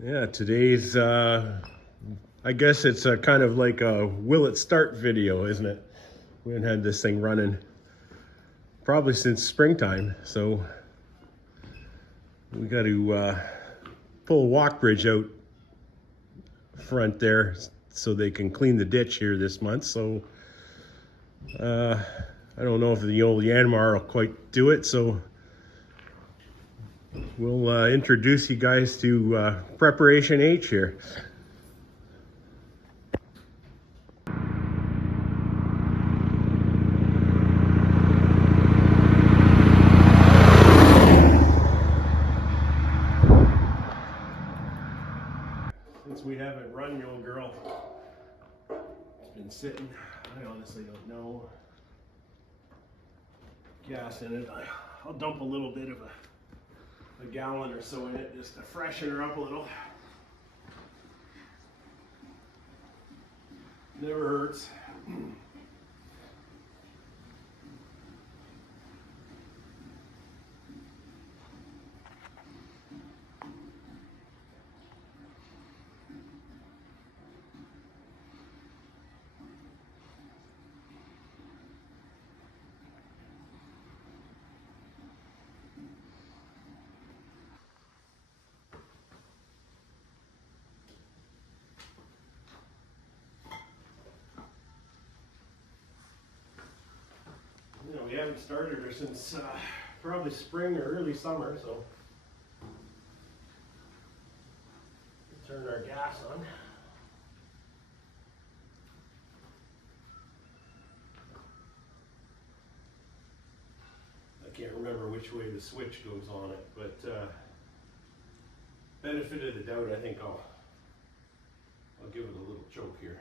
Yeah, today's, I guess it's a kind of like a will it start video, isn't it? We haven't had this thing running probably since springtime, so we got to pull a walk bridge out front there so they can clean the ditch here this month. So I don't know if the old Yanmar will quite do it, so we'll introduce you guys to Preparation H here. Since we haven't run the old girl, it's been sitting. I honestly don't know. Gas in it. I'll dump a little bit of a gallon or so in it just to freshen her up a little. Never hurts. We haven't started her since probably spring or early summer, so turn our gas on. I can't remember which way the switch goes on it, but benefit of the doubt, I think I'll give it a little choke here.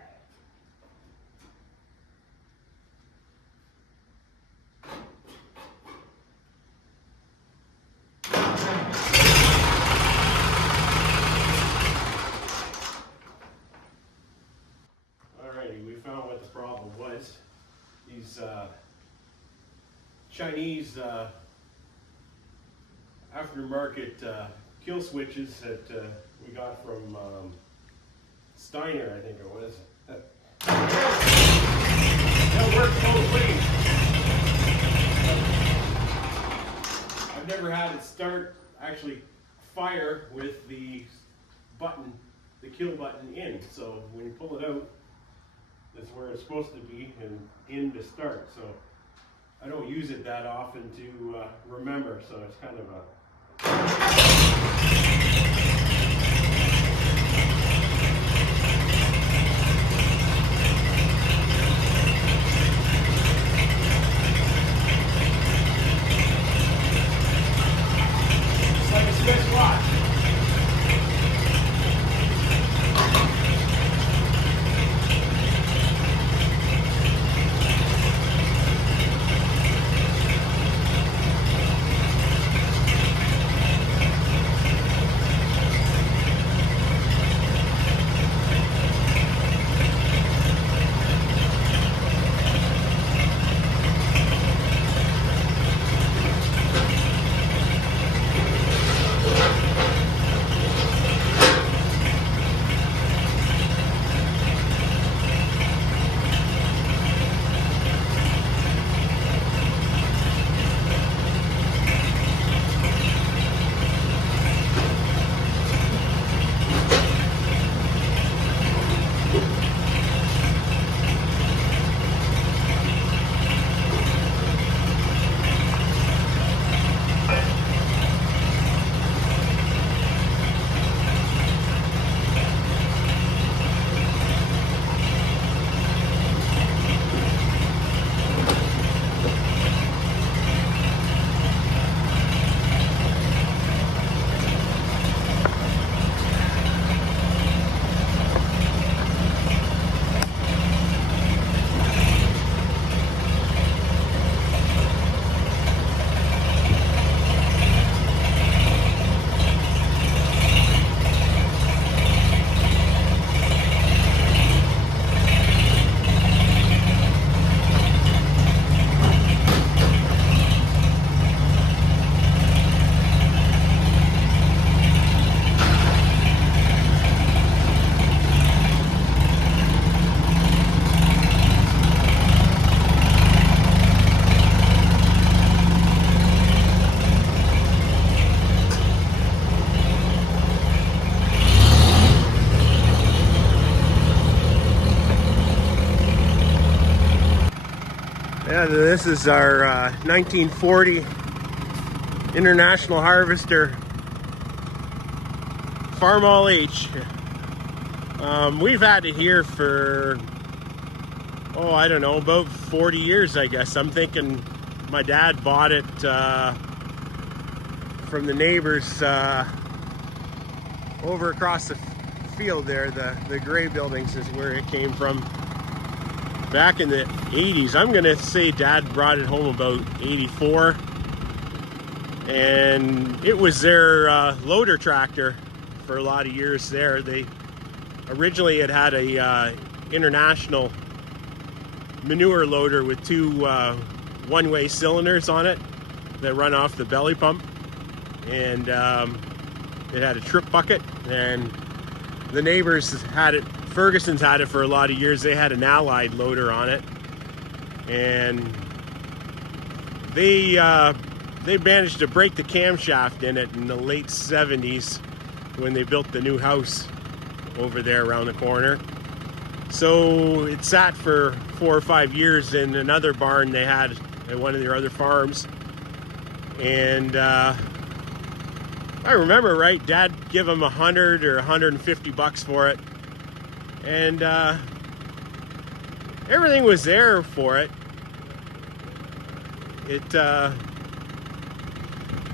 We found what the problem was. These Chinese aftermarket kill switches that we got from Steiner, I think it was. That works both ways. I've never had it start, actually fire with the button, the kill button in. So when you pull it out, that's where it's supposed to be and in to start. So I don't use it that often to remember, so it's kind of a it's like a Swiss watch. This is our 1940 International Harvester Farmall H. We've had it here for, oh, I don't know, about 40 years, I guess. I'm thinking my dad bought it from the neighbors over across the field there. The gray buildings is where it came from. Back in the 80s, I'm gonna say Dad brought it home about 84, and it was their loader tractor for a lot of years there. They originally had a international manure loader with two one-way cylinders on it that run off the belly pump, and it had a trip bucket, and the neighbors had it. Ferguson's had it for a lot of years. They had an Allied loader on it, and they managed to break the camshaft in it in the late 70s when they built the new house over there around the corner. So it sat for 4 or 5 years in another barn they had at one of their other farms, and I remember, right, Dad give him $100 or $150 for it. And everything was there for it. It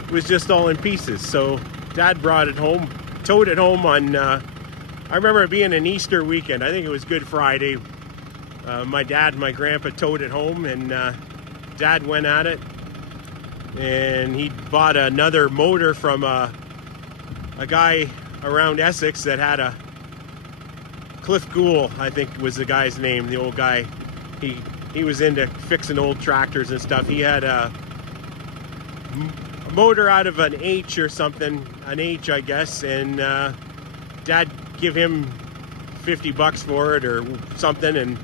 was just all in pieces. So Dad brought it home, towed it home on, I remember it being an Easter weekend. I think it was Good Friday. My dad and my grandpa towed it home, and Dad went at it. And he bought another motor from a guy around Essex that had a Cliff Gould, I think was the guy's name, the old guy. He was into fixing old tractors and stuff. He had a motor out of an H or something, an H, I guess, and Dad give him $50 for it or something, and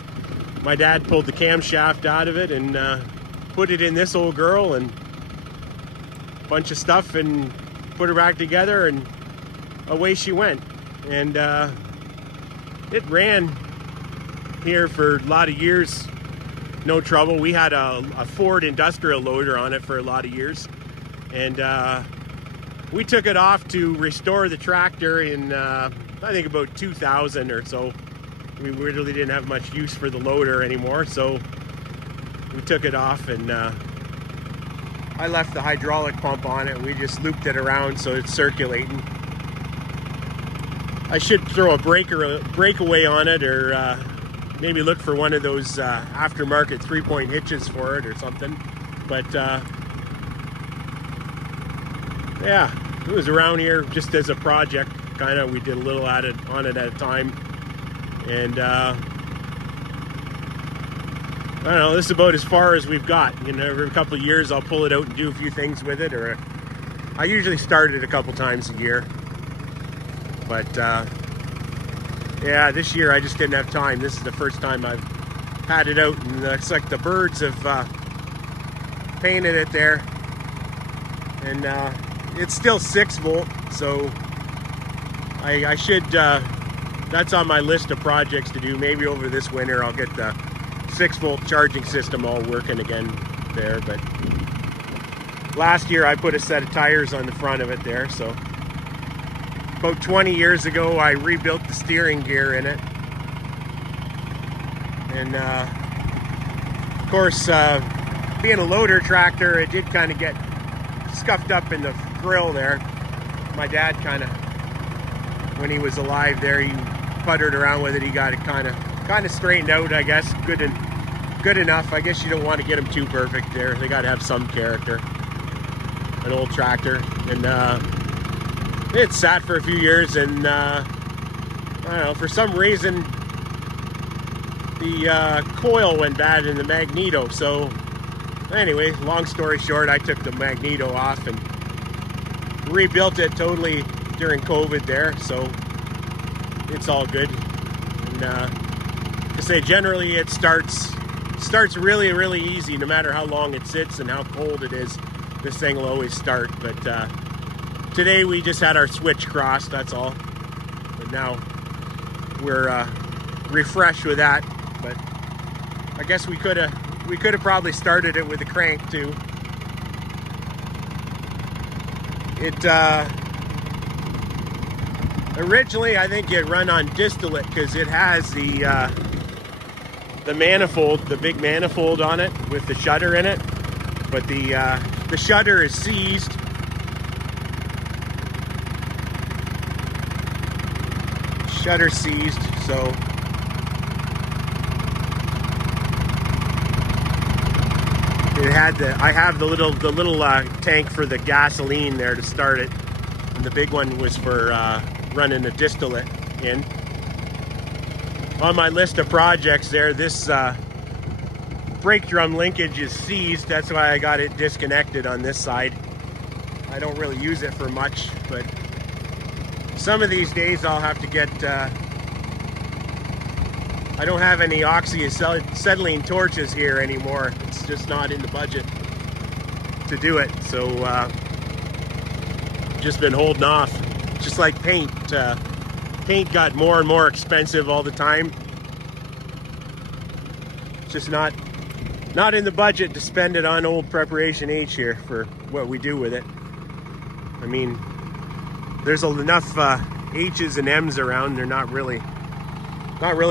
my dad pulled the camshaft out of it and put it in this old girl and a bunch of stuff and put her back together, and away she went. And it ran here for a lot of years, no trouble. We had a Ford industrial loader on it for a lot of years, and we took it off to restore the tractor in I think about 2000 or so. We really didn't have much use for the loader anymore, so we took it off, and I left the hydraulic pump on it. We just looped it around so it's circulating. I should throw a breakaway on it, or maybe look for one of those aftermarket 3-point hitches for it or something. But yeah, it was around here just as a project, kind of. We did a little on it at a time, and I don't know, this is about as far as we've got. You know, every couple of years I'll pull it out and do a few things with it, or I usually start it a couple times a year. But yeah, this year I just didn't have time. This is the first time I've had it out, and it's like the birds have painted it there, and it's still 6-volt, so I should, that's on my list of projects to do. Maybe over this winter I'll get the 6-volt charging system all working again there. But last year I put a set of tires on the front of it there, so about 20 years ago, I rebuilt the steering gear in it. And of course, being a loader tractor, it did kind of get scuffed up in the grill there. My dad kind of, when he was alive there, he puttered around with it. He got it kind of straightened out, I guess. Good enough. I guess you don't want to get them too perfect there. They got to have some character. An old tractor. And it sat for a few years, and I don't know, for some reason the coil went bad in the magneto. So anyway, long story short, I took the magneto off and rebuilt it totally during COVID there, so it's all good. And to say, generally it starts really, really easy. No matter how long it sits and how cold it is, this thing will always start. But today we just had our switch crossed, that's all. But now we're refreshed with that. But I guess we could have We could have probably started it with a crank too. It originally, I think it run on distillate because it has the manifold, the big manifold on it with the shutter in it. But the shutter is seized. Shutter seized, so it had I have the little tank for the gasoline there to start it, and the big one was for running the distillate in. On my list of projects there, this brake drum linkage is seized. That's why I got it disconnected on this side. I don't really use it for much, but some of these days I'll have to get, I don't have any oxyacetylene torches here anymore. It's just not in the budget to do it. So just been holding off. Just like paint. Paint got more and more expensive all the time. It's just not in the budget to spend it on old Preparation H here for what we do with it. I mean, there's enough H's and M's around. They're not really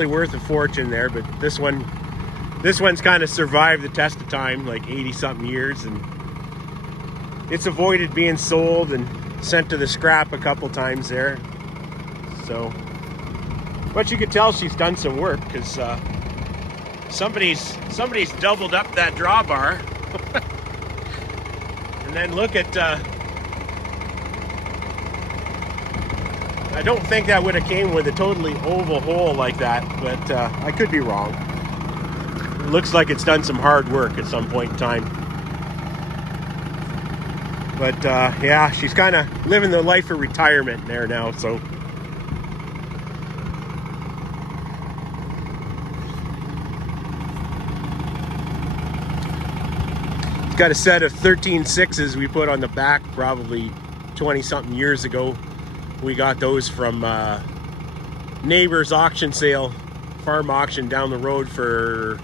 worth a fortune there, but this one's kind of survived the test of time, like 80-something years, and it's avoided being sold and sent to the scrap a couple times there. So, but you could tell she's done some work because somebody's doubled up that drawbar. And then look at. I don't think that would have came with a totally oval hole like that, but I could be wrong. It looks like it's done some hard work at some point in time. But yeah, she's kind of living the life of retirement there now, so. It's got a set of 13.6s we put on the back probably 20-something years ago. We got those from neighbor's auction sale, farm auction down the road for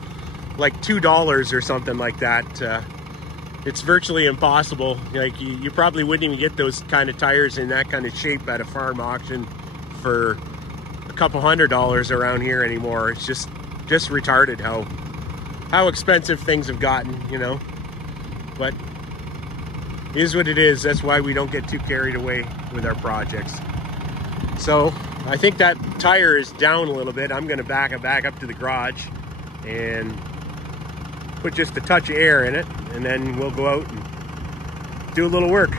like $2 or something like that. It's virtually impossible. Like you probably wouldn't even get those kind of tires in that kind of shape at a farm auction for a couple $100 around here anymore. It's just retarded how expensive things have gotten, you know. But it is what it is. That's why we don't get too carried away with our projects. So I think that tire is down a little bit. I'm going to back it back up to the garage and put just a touch of air in it, and then we'll go out and do a little work.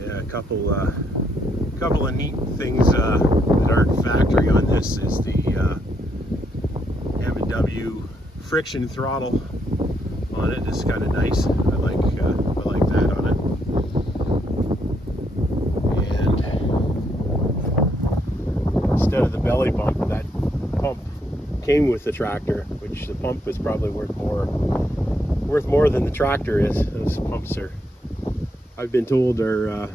Yeah, a couple of neat things that aren't factory on this is the M&W friction throttle on it is kind of nice. I like that on it. And instead of the belly pump, that pump came with the tractor, which the pump is probably worth more than the tractor is. Those pumps are, I've been told, are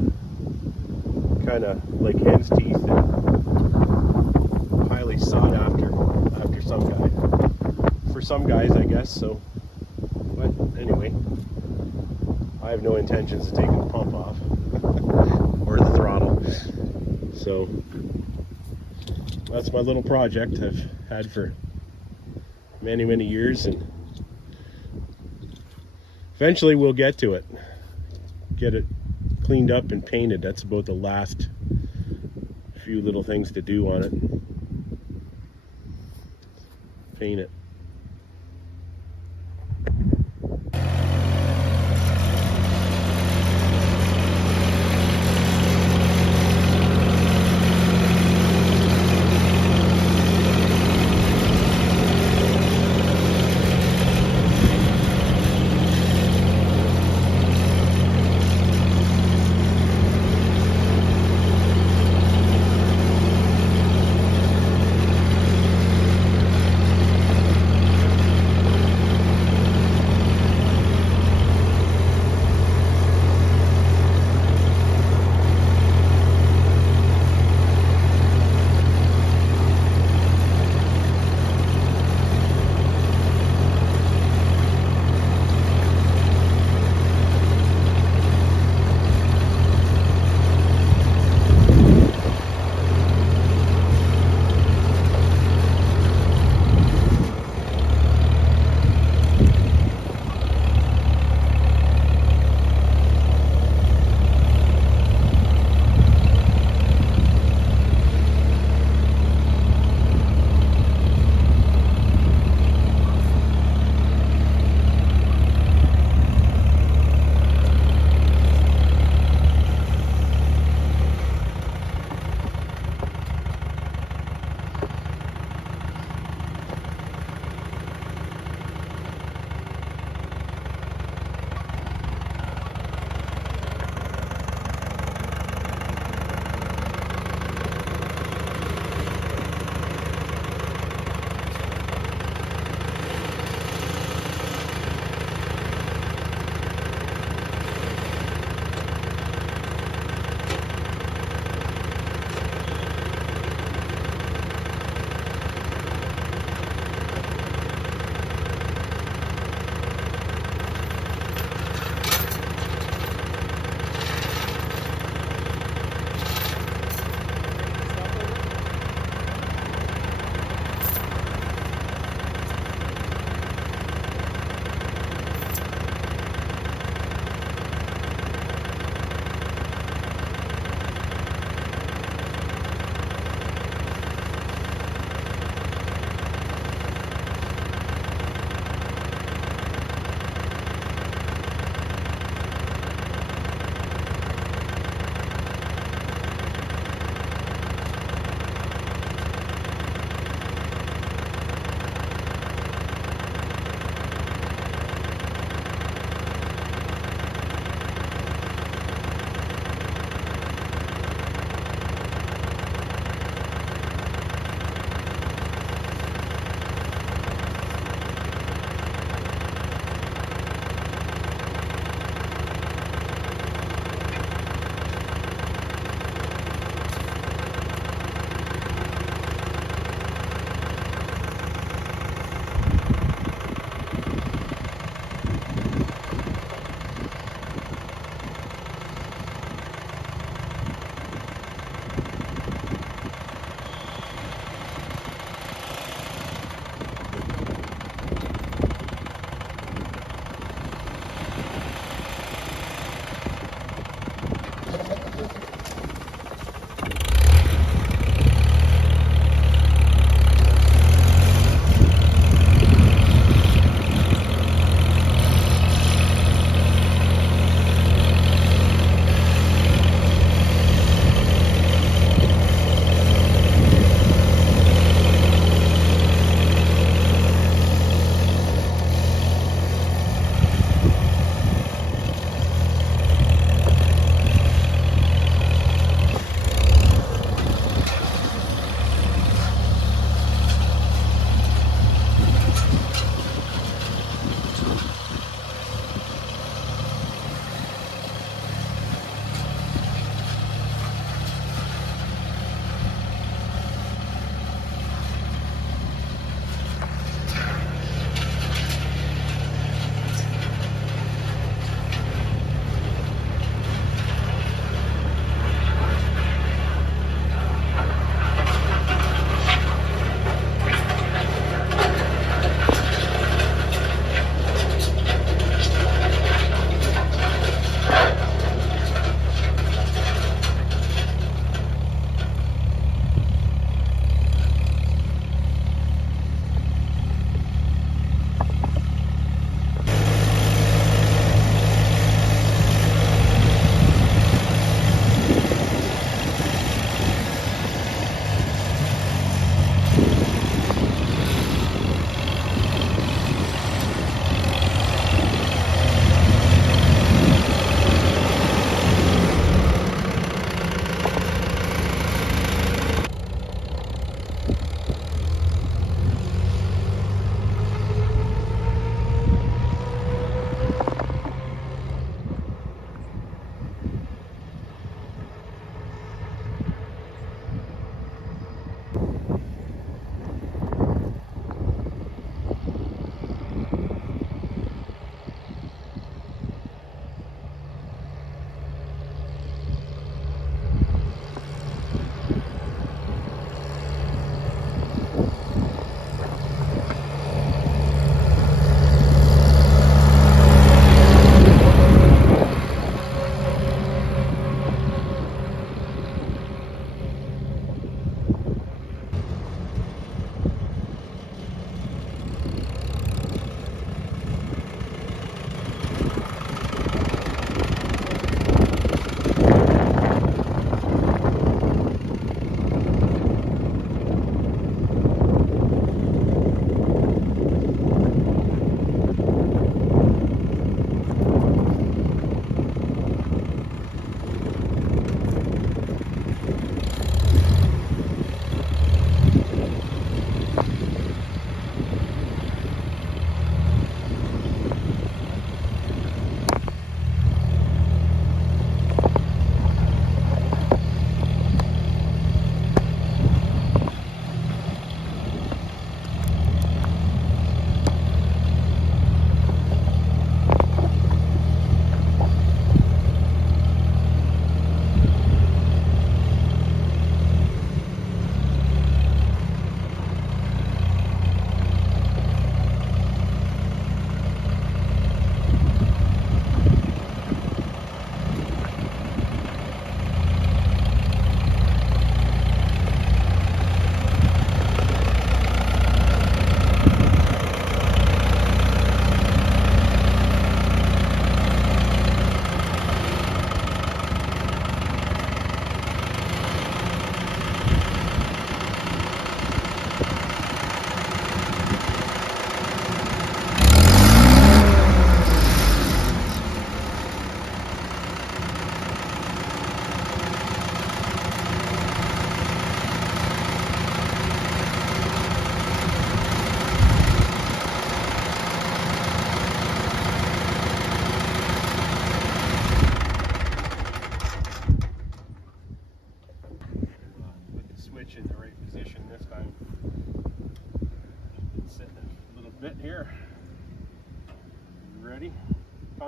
kind of like hen's teeth and highly sought after for some guys, I guess. So, but anyway, I have no intentions of taking the pump off or the throttle. So that's my little project I've had for many years, and eventually we'll get to it. Get it cleaned up and painted. That's about the last few little things to do on it. Paint it.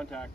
contact.